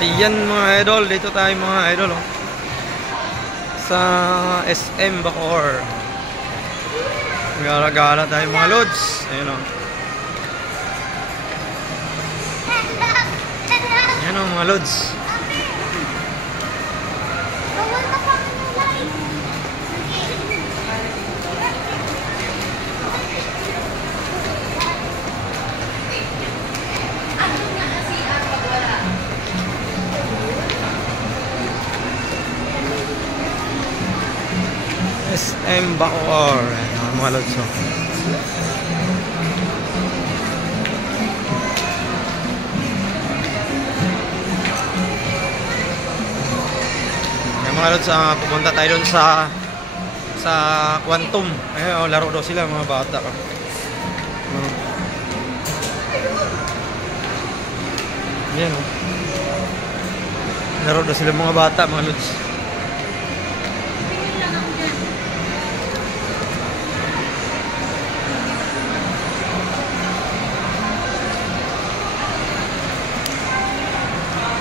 Ayan mga idol, dito tayo mga idol oh. Sa SM Bacoor. Gala-gala tayo mga lods. Ayan oh. Ayan oh mga lods. SM Bacoor. Ayan mga lods oh. Ayan mga lods, pupunta tayo dun sa Quantum. Ayan oh, laro daw sila mga bata oh. Ayan oh. Laro daw sila mga bata mga lods.